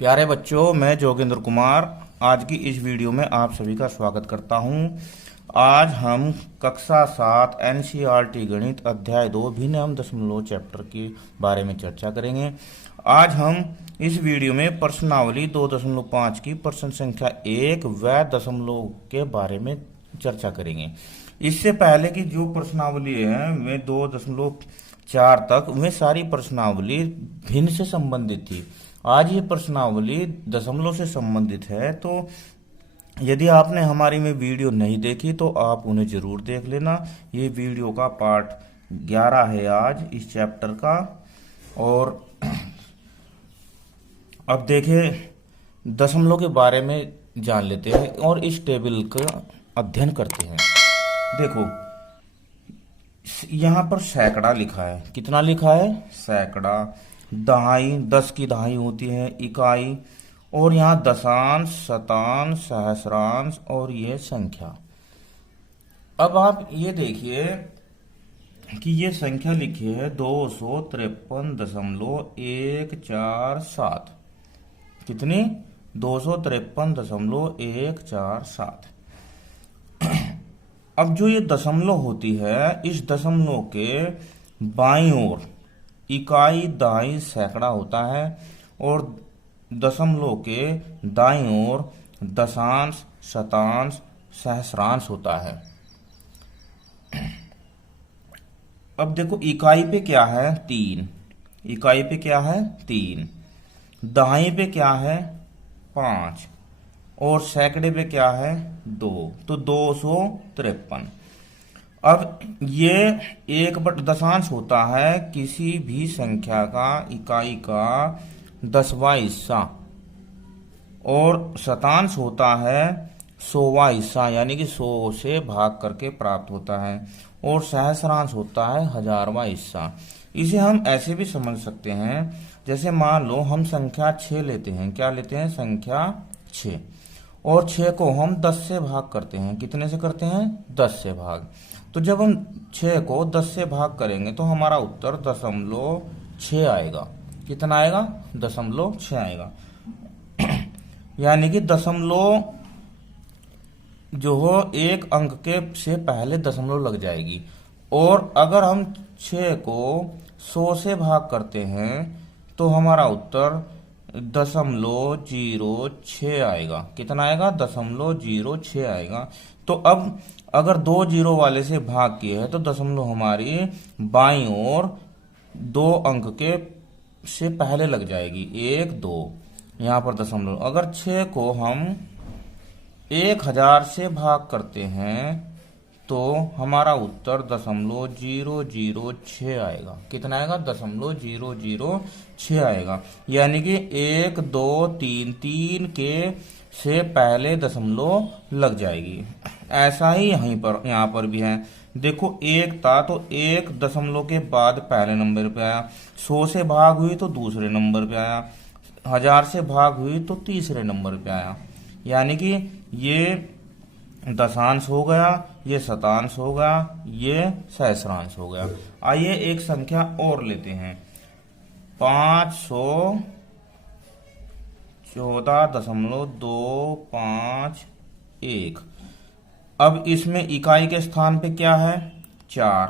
प्यारे बच्चों, मैं जोगेंद्र कुमार आज की इस वीडियो में आप सभी का स्वागत करता हूं। आज हम कक्षा 7 एनसीईआरटी गणित अध्याय 2 भिन्न दशमलव चैप्टर के बारे में चर्चा करेंगे। आज हम इस वीडियो में प्रश्नावली 2.5 की प्रश्न संख्या 1 व दशमलव के बारे में चर्चा करेंगे। इससे पहले की जो प्रश्नावली है वे 2.4 तक वे सारी प्रश्नावली भिन्न से संबंधित थी। आज ये प्रश्नावली दशमलव से संबंधित है, तो यदि आपने हमारी में वीडियो नहीं देखी तो आप उन्हें जरूर देख लेना। ये वीडियो का पार्ट 11 है आज इस चैप्टर का। और अब देखें, दशमलव के बारे में जान लेते हैं और इस टेबल का अध्ययन करते हैं। देखो, यहाँ पर सैकड़ा लिखा है। कितना लिखा है? सैकड़ा। दहाई, 10 की दहाई होती है इकाई। और यहाँ दशांश, शतांश, सहस्रांश और ये संख्या। अब आप ये देखिए कि ये संख्या लिखी है 253.147। कितनी? 253.147। अब जो ये दशमलव होती है, इस दशमलव के बाईं ओर इकाई, दहाई, सैकड़ा होता है और दशमलव के दाईं ओर दशांश, शतांश, सहस्रांश होता है। अब देखो, इकाई पे क्या है? 3। इकाई पे क्या है? 3। दहाई पे क्या है? 5 और सैकड़े पे क्या है? 2। तो 253। अब ये 1/दशांश होता है किसी भी संख्या का, इकाई का 10वां हिस्सा, और शतांश होता है 100वां हिस्सा, यानी कि 100 से भाग करके प्राप्त होता है, और सहस्रांश होता है 1000वां हिस्सा। इसे हम ऐसे भी समझ सकते हैं, जैसे मान लो हम संख्या 6 लेते हैं। क्या लेते हैं? संख्या 6। और 6 को हम 10 से भाग करते हैं। कितने से करते हैं? 10 से भाग। तो जब हम 6 को 10 से भाग करेंगे तो हमारा उत्तर 0.6 आएगा। कितना आएगा? 0.6 आएगा। यानी कि दशमलव जो हो एक अंक के से पहले दशमलव लग जाएगी। और अगर हम 6 को 100 से भाग करते हैं तो हमारा उत्तर 0.06 आएगा। कितना आएगा? 0.06 आएगा। तो अब अगर 2 जीरो वाले से भाग किए है तो दशमलव हमारी बाईं ओर 2 अंक के से पहले लग जाएगी। 1, 2, यहाँ पर दशमलव। अगर 6 को हम 1000 से भाग करते हैं तो हमारा उत्तर 0.006 आएगा। कितना आएगा? 0.006 आएगा। यानी कि 1, 2, 3 के से पहले दशमलव लग जाएगी। ऐसा ही यहाँ पर भी है। देखो, 1 था तो 1 दशमलव के बाद पहले नंबर पे आया, 100 से भाग हुई तो दूसरे नंबर पे आया, 1000 से भाग हुई तो तीसरे नंबर पे आया। यानी कि ये दशांश हो गया, ये शतांश हो गया, ये सहस्रांश हो गया। आइए एक संख्या और लेते हैं। 514.251। अब इसमें इकाई के स्थान पे क्या है? 4,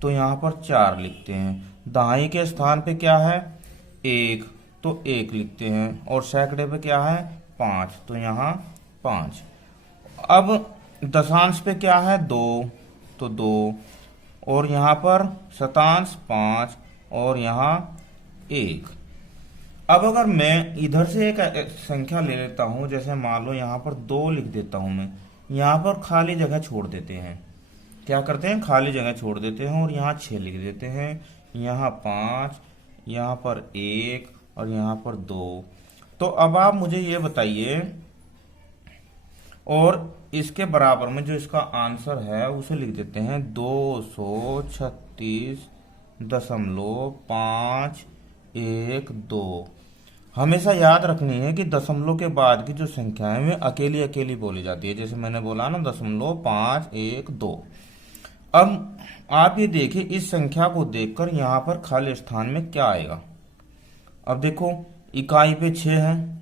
तो यहाँ पर 4 लिखते हैं। दहाई के स्थान पे क्या है? 1, तो 1 लिखते हैं। और सैकड़े पे क्या है? 5, तो यहाँ 5। अब दशांश पे क्या है? 2, तो 2। और यहाँ पर शतांश 5 और यहाँ 1। अब अगर मैं इधर से एक संख्या ले लेता हूं, जैसे मान लो यहाँ पर 2 लिख देता हूं मैं, यहाँ पर खाली जगह छोड़ देते हैं। क्या करते हैं? खाली जगह छोड़ देते हैं और यहाँ 6 लिख देते हैं, यहाँ 5, यहाँ पर 1 और यहाँ पर 2। तो अब आप मुझे ये बताइए, और इसके बराबर में जो इसका आंसर है उसे लिख देते हैं 236.512। हमेशा याद रखनी है कि दशमलव के बाद की जो संख्या है वे अकेली अकेली बोली जाती है। जैसे मैंने बोला ना, 0.512। अब आप ये देखिए, इस संख्या को देखकर यहाँ पर खाली स्थान में क्या आएगा। अब देखो, इकाई पे 6 है,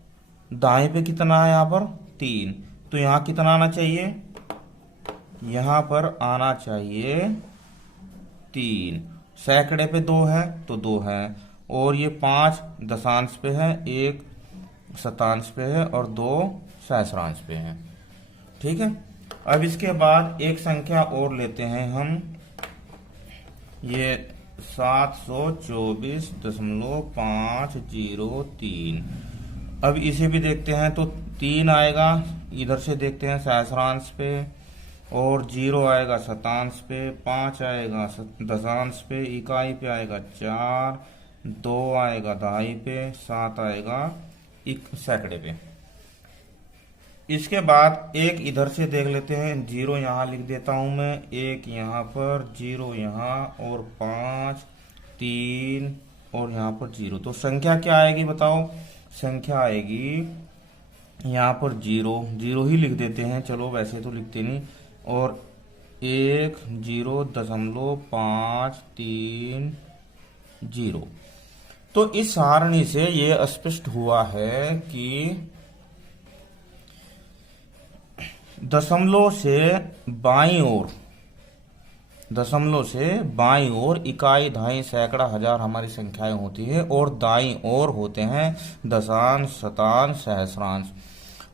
दाएं पे कितना है यहाँ पर 3, तो यहाँ कितना आना चाहिए, यहाँ पर आना चाहिए 3। सैकड़े पे 2 है तो 2 है, और ये 5 दशांश पे है, 1 शतांश पे है और 2 सहस्रांश पे है। ठीक है। अब इसके बाद एक संख्या और लेते हैं हम, ये 724.503। अब इसे भी देखते हैं तो 3 आएगा, इधर से देखते हैं सहस्रांश पे, और 0 आएगा शतांश पे, 5 आएगा दशांश पे, इकाई पे आएगा 4, 2 आएगा दहाई पे, 7 आएगा सैकड़े पे। इसके बाद एक इधर से देख लेते हैं, 0 यहाँ लिख देता हूं मैं, 1 यहाँ पर, 0 यहाँ, और 5, 3 और यहाँ पर 0। तो संख्या क्या आएगी बताओ, संख्या आएगी यहाँ पर 0 ही लिख देते हैं, चलो वैसे तो लिखते नहीं, और 1.0.530। तो इस सारणी से ये स्पष्ट हुआ है कि दशमलव से बाईं ओर इकाई, दहाई, सैकड़ा, हजार हमारी संख्याएं होती है, और दाईं ओर होते हैं दशांश, शतांश, सहस्रांश।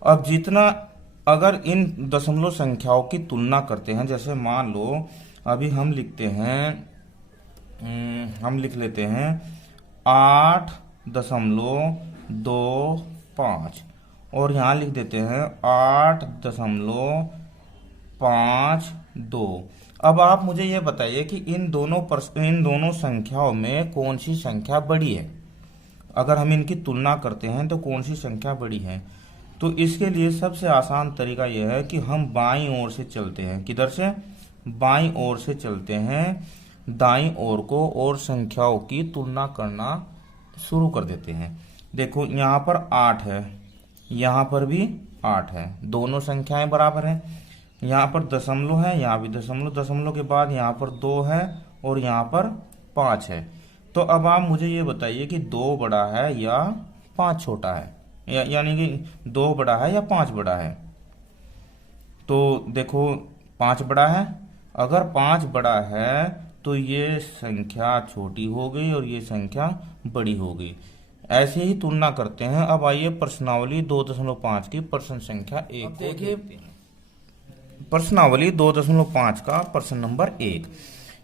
अब जितना अगर इन दशमलव संख्याओं की तुलना करते हैं, जैसे मान लो अभी हम लिख लेते हैं 8.25, और यहाँ लिख देते हैं 8.52। अब आप मुझे ये बताइए कि इन दोनों संख्याओं में कौन सी संख्या बड़ी है। अगर हम इनकी तुलना करते हैं तो कौन सी संख्या बड़ी है। तो इसके लिए सबसे आसान तरीका यह है कि हम बाईं ओर से चलते हैं। किधर से, बाईं ओर से चलते हैं दाईं ओर को, और संख्याओं की तुलना करना शुरू कर देते हैं। देखो यहाँ पर 8 है, यहाँ पर भी 8 है, दोनों संख्याएं बराबर हैं। यहाँ पर दशमलव है, यहाँ भी दशमलव के बाद यहाँ पर 2 है और यहाँ पर 5 है। तो अब आप मुझे ये बताइए कि 2 बड़ा है या 5 छोटा है, यानी कि 2 बड़ा है या 5 बड़ा है। तो देखो 5 बड़ा है। अगर 5 बड़ा है तो ये संख्या छोटी हो गई और ये संख्या बड़ी हो गई। ऐसे ही तुलना करते हैं। अब आइए प्रश्नावली 2.5 की प्रश्न संख्या 1 देखिए। प्रश्नावली 2.5 का प्रश्न नंबर 1,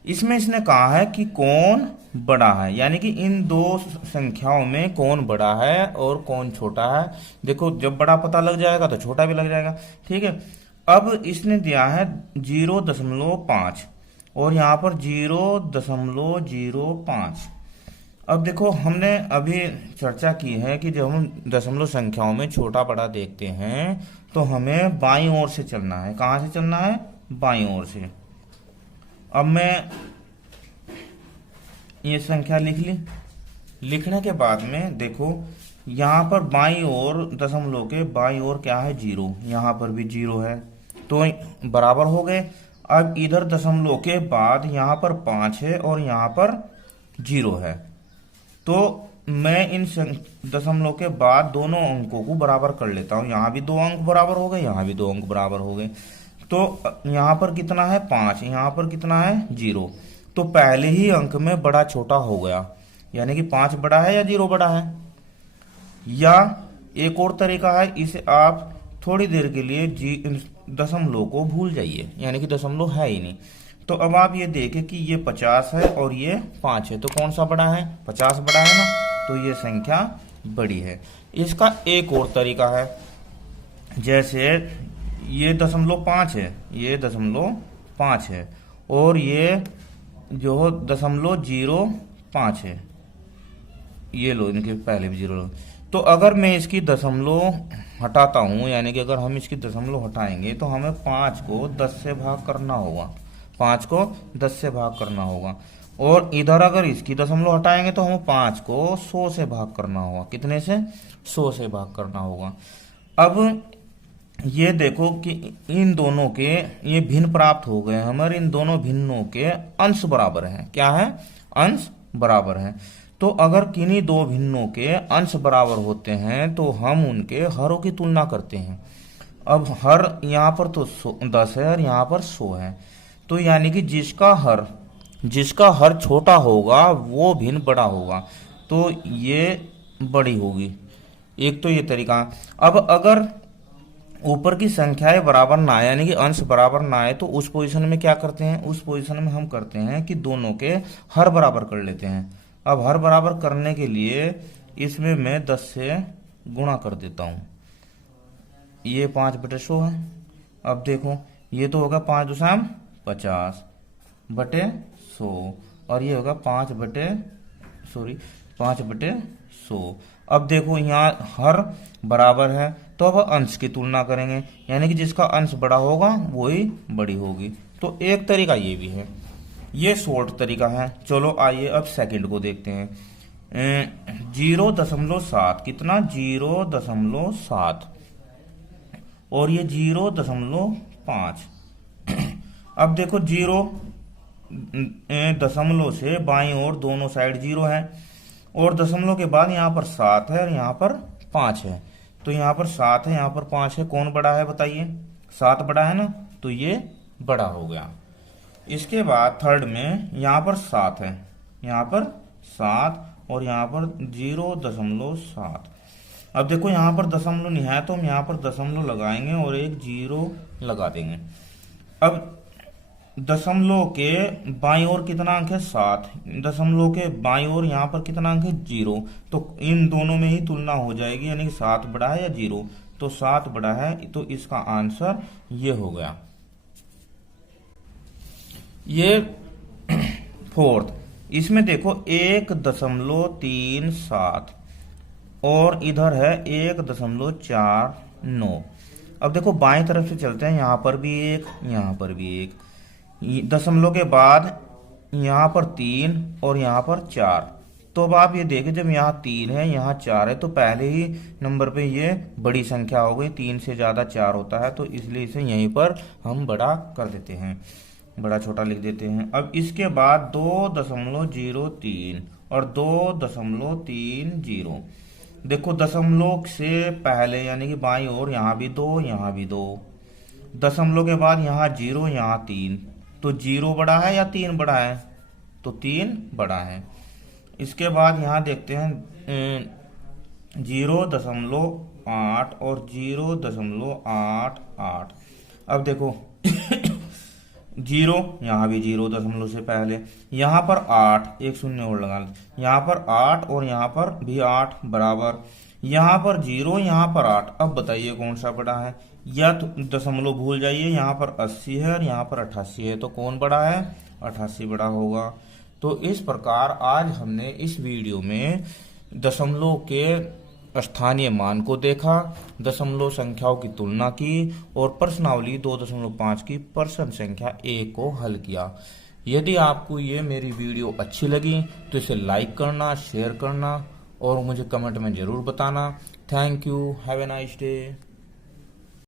इसमें इसने कहा है कि कौन बड़ा है, यानी कि इन दो संख्याओं में कौन बड़ा है और कौन छोटा है। देखो जब बड़ा पता लग जाएगा तो छोटा भी लग जाएगा। ठीक है। अब इसने दिया है 0.5 और यहाँ पर 0.05। अब देखो हमने अभी चर्चा की है कि जब हम दशमलव संख्याओं में छोटा बड़ा देखते हैं तो हमें बाईं ओर से चलना है। कहाँ से चलना है, बाईं ओर से। अब मैं ये संख्या लिख ली। लिखने के बाद में देखो यहाँ पर बाईं ओर, दशमलव के बाईं ओर क्या है, 0। यहाँ पर भी 0 है, तो बराबर हो गए। अब इधर दशमलव के बाद यहाँ पर 5 है और यहाँ पर 0 है, तो मैं इन दशमलव के बाद दोनों अंकों को बराबर कर लेता हूँ। यहाँ भी 2 अंक बराबर हो गए, यहाँ भी 2 अंक बराबर हो गए। तो यहाँ पर कितना है 5, यहाँ पर कितना है 0। तो पहले ही अंक में बड़ा छोटा हो गया, यानी कि 5 बड़ा है या 0 बड़ा है। या एक और तरीका है, इसे आप थोड़ी देर के लिए दशमलव को भूल जाइए, यानी कि दशमलव है ही नहीं। तो अब आप ये देखें कि ये 50 है और ये 5 है, तो कौन सा बड़ा है, 50 बड़ा है ना, तो ये संख्या बड़ी है। इसका एक और तरीका है, जैसे ये 0.5 है, ये 0.5 है और ये जो 0.05 है, ये लो, इनके पहले भी 0 लो। तो अगर मैं इसकी दशमलव हटाता हूं, यानी कि अगर हम इसकी दशमलव हटाएंगे तो हमें 5 को 10 से भाग करना होगा, 5 को 10 से भाग करना होगा। और इधर अगर इसकी दशमलव हटाएंगे तो हमें 5 को 100 से भाग करना होगा। कितने से, 100 से भाग करना होगा। अब ये देखो कि इन दोनों के ये भिन्न प्राप्त हो गए हमारे, इन दोनों भिन्नों के अंश बराबर हैं। क्या है, अंश बराबर है। तो अगर किन्हीं दो भिन्नों के अंश बराबर होते हैं तो हम उनके हरों की तुलना करते हैं। अब हर यहाँ पर तो 10 है और यहाँ पर 100 है, तो यानी कि जिसका हर छोटा होगा वो भिन्न बड़ा होगा, तो ये बड़ी होगी। एक तो ये तरीका। अब अगर ऊपर की संख्याएं बराबर ना आए यानी कि अंश बराबर ना आए तो उस पोजीशन में क्या करते हैं, उस पोजीशन में हम करते हैं कि दोनों के हर बराबर कर लेते हैं। अब हर बराबर करने के लिए इसमें मैं 10 से गुणा कर देता हूं। ये 5/100 है। अब देखो ये तो होगा 5×50 बटे 100 और ये होगा 5/100। अब देखो यहाँ हर बराबर है तो अब अंश की तुलना करेंगे, यानी कि जिसका अंश बड़ा होगा वही बड़ी होगी। तो एक तरीका ये भी है, ये शॉर्ट तरीका है। चलो आइए अब सेकंड को देखते हैं। 0.7 कितना 0.7 और ये 0.5। अब देखो 0 दशमलव से बाईं ओर दोनों साइड 0 है और दशमलव के बाद यहाँ पर 7 है और यहाँ पर 5 है, तो यहाँ पर 7 है यहाँ पर 5 है, कौन बड़ा है बताइए? 7 बड़ा है ना, तो ये बड़ा हो गया। इसके बाद थर्ड में यहाँ पर 7 है, यहाँ पर 7 और यहाँ पर 0.7। अब देखो यहाँ पर दशमलव नहीं है तो हम यहाँ पर दशमलव लगाएंगे और एक 0 लगा देंगे। अब दशमलव के बाईं ओर कितना अंक है? 7। दशमलव के बाईं ओर यहाँ पर कितना अंक है? 0। तो इन दोनों में ही तुलना हो जाएगी, यानी कि 7 बड़ा है या 0, तो 7 बड़ा है, तो इसका आंसर ये हो गया। ये फोर्थ। इसमें देखो 1.37 और इधर है 1.49। अब देखो बाएं तरफ से चलते हैं, यहाँ पर भी एक, यहाँ पर भी एक, दशमलव के बाद यहाँ पर 3 और यहाँ पर 4। तो अब आप ये देखें जब यहाँ 3 है यहाँ 4 है तो पहले ही नंबर पे ये बड़ी संख्या हो गई, 3 से ज़्यादा 4 होता है, तो इसलिए इसे यहीं पर हम बड़ा कर देते हैं, बड़ा छोटा लिख देते हैं। अब इसके बाद 2.03 और 2.30। देखो दशमलव से पहले यानी कि बाईं ओर यहाँ भी 2 यहाँ भी 2, दशमलव के बाद यहाँ 0 यहाँ 3, तो 0 बड़ा है या 3 बड़ा है? तो 3 बड़ा है। इसके बाद यहाँ देखते हैं 0.8 और 0.88। अब देखो 0 यहाँ भी 0 दशमलव से पहले, यहाँ पर 8, एक शून्य और लगा, यहाँ पर 8 और यहाँ पर भी 8 बराबर, यहाँ पर 0 यहाँ पर 8। अब बताइए कौन सा बड़ा है? या तो दशमलव भूल जाइए, यहाँ पर 80 है और यहाँ पर 88 है, तो कौन बड़ा है? 88 बड़ा होगा। तो इस प्रकार आज हमने इस वीडियो में दशमलव के स्थानीय मान को देखा, दशमलव संख्याओं की तुलना की और प्रश्नावली 2.5 की प्रश्न संख्या 1 को हल किया। यदि आपको ये मेरी वीडियो अच्छी लगी तो इसे लाइक करना, शेयर करना और मुझे कमेंट में जरूर बताना। Thank you, have a nice day.